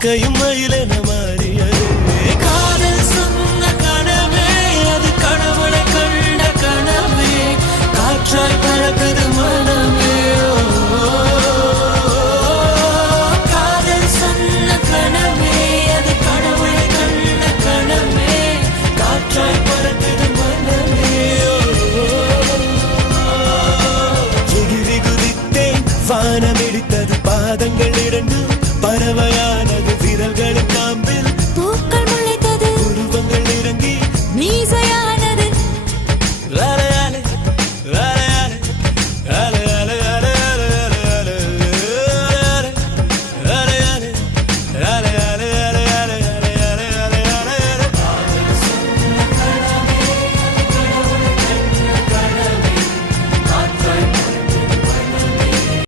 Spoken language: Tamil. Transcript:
இறக்கையும் மயிலென மாறியது. காதல் சொன்ன கனவே அது கடவுளை கண்ட கனவே, காற்றாய் பறக்குது மனமே. காதல் சொன்ன கனவே அது கடவுளை கண்ட கனவே, காற்றாய் பறக்குது மனமே. எகிரி குதித்தேன் வானமே